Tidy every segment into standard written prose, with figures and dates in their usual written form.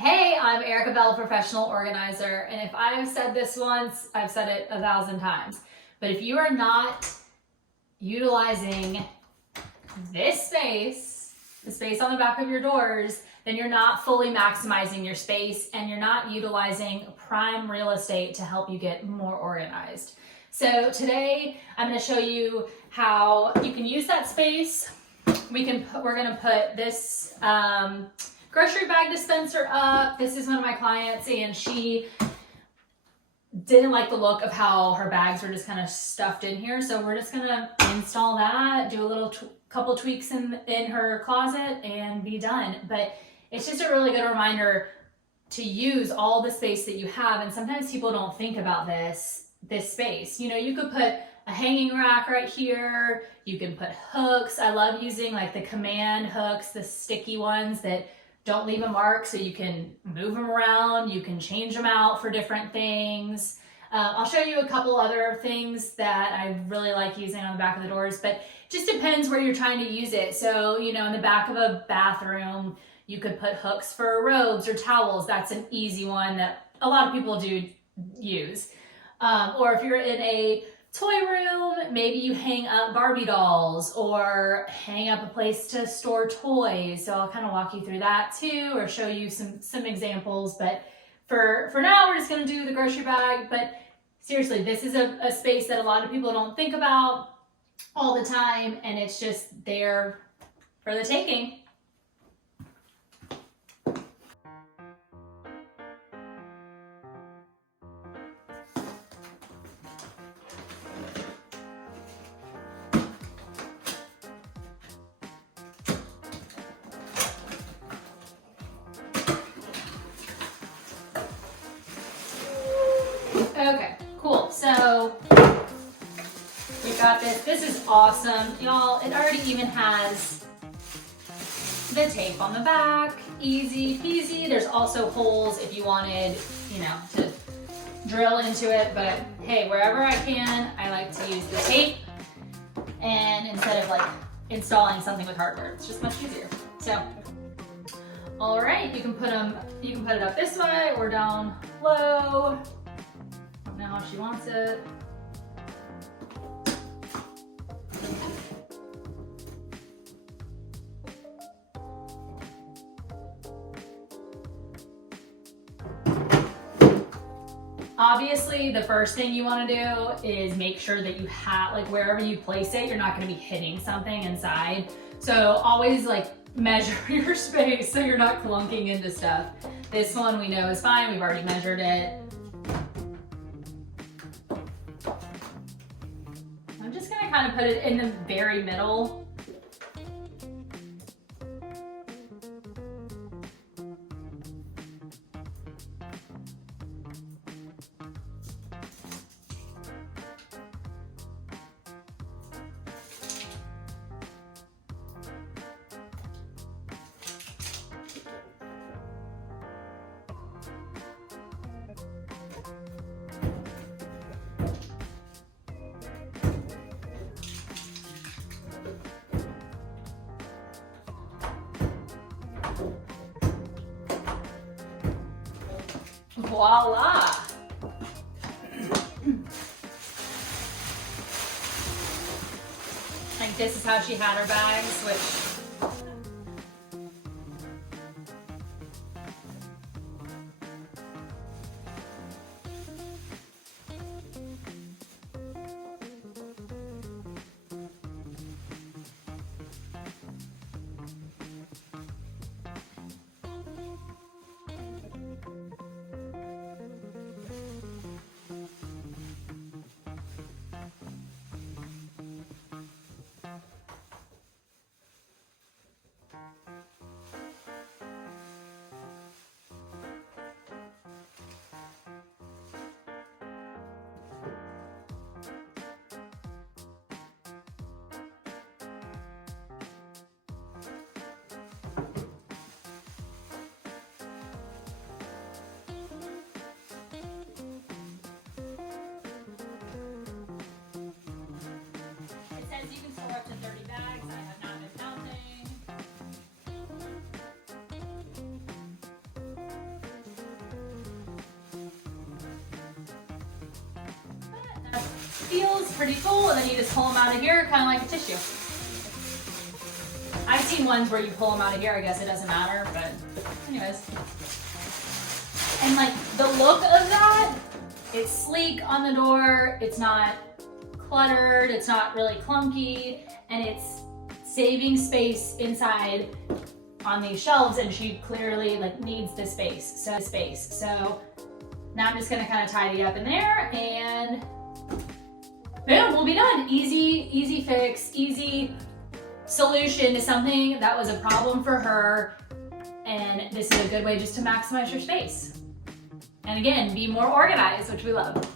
Hey, I'm Erica Bell, professional organizer, and if I've said this once, I've said it 1,000 times. But if you are not utilizing this space, the space on the back of your doors, then you're not fully maximizing your space and you're not utilizing prime real estate to help you get more organized. So today I'm going to show you how you can use that space. We're going to put this grocery bag dispenser up. This is one of my clients and she didn't like the look of how her bags were just kind of stuffed in here. So we're just gonna install that, do a little couple tweaks in her closet and be done. But it's just a really good reminder to use all the space that you have. And sometimes people don't think about this space. You know, you could put a hanging rack right here. You can put hooks. I love using like the command hooks, the sticky ones that don't leave a mark, so you can move them around, you can change them out for different things. I'll show you a couple other things that I really like using on the back of the doors, but it just depends where you're trying to use it. So, you know, in the back of a bathroom, you could put hooks for robes or towels. That's an easy one that a lot of people do use. Or if you're in a toy room, maybe you hang up Barbie dolls or hang up a place to store toys. So I'll kind of walk you through that too, or show you some examples. But for now, we're just going to do the grocery bag. But seriously, this is a space that a lot of people don't think about all the time, and it's just there for the taking. Okay, cool. So we got this. This is awesome. Y'all, it already even has the tape on the back. Easy peasy. There's also holes if you wanted, you know, to drill into it. But hey, wherever I can, I like to use the tape. And instead of like installing something with hardware, it's just much easier. So, all right, you can put it up this way or down low. Know how she wants it. Obviously, the first thing you want to do is make sure that you have, like, wherever you place it, you're not going to be hitting something inside. So always like measure your space so you're not clunking into stuff. This one we know is fine. We've already measured it. I'm just gonna kind of put it in the very middle. Voila! Like this is how she had her bags, which Feels pretty cool, and then you just pull them out of here, kind of like a tissue. I've seen ones where you pull them out of here, I guess it doesn't matter, but anyways. And like the look of that, it's sleek on the door, it's not cluttered, it's not really clunky, and it's saving space inside on these shelves, and she clearly like needs the space. So now I'm just gonna kind of tidy up in there, and boom, we'll be done. Easy fix, easy solution to something that was a problem for her, and this is a good way just to maximize your space. And again, be more organized, which we love.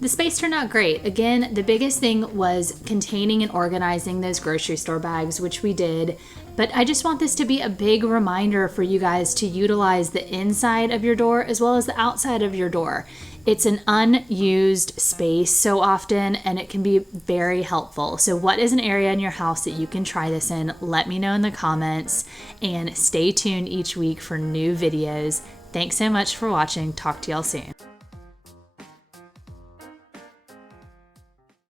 The space turned out great. Again, the biggest thing was containing and organizing those grocery store bags, which we did. But I just want this to be a big reminder for you guys to utilize the inside of your door as well as the outside of your door. It's an unused space so often, and it can be very helpful. So what is an area in your house that you can try this in? Let me know in the comments, and stay tuned each week for new videos. Thanks so much for watching. Talk to y'all soon.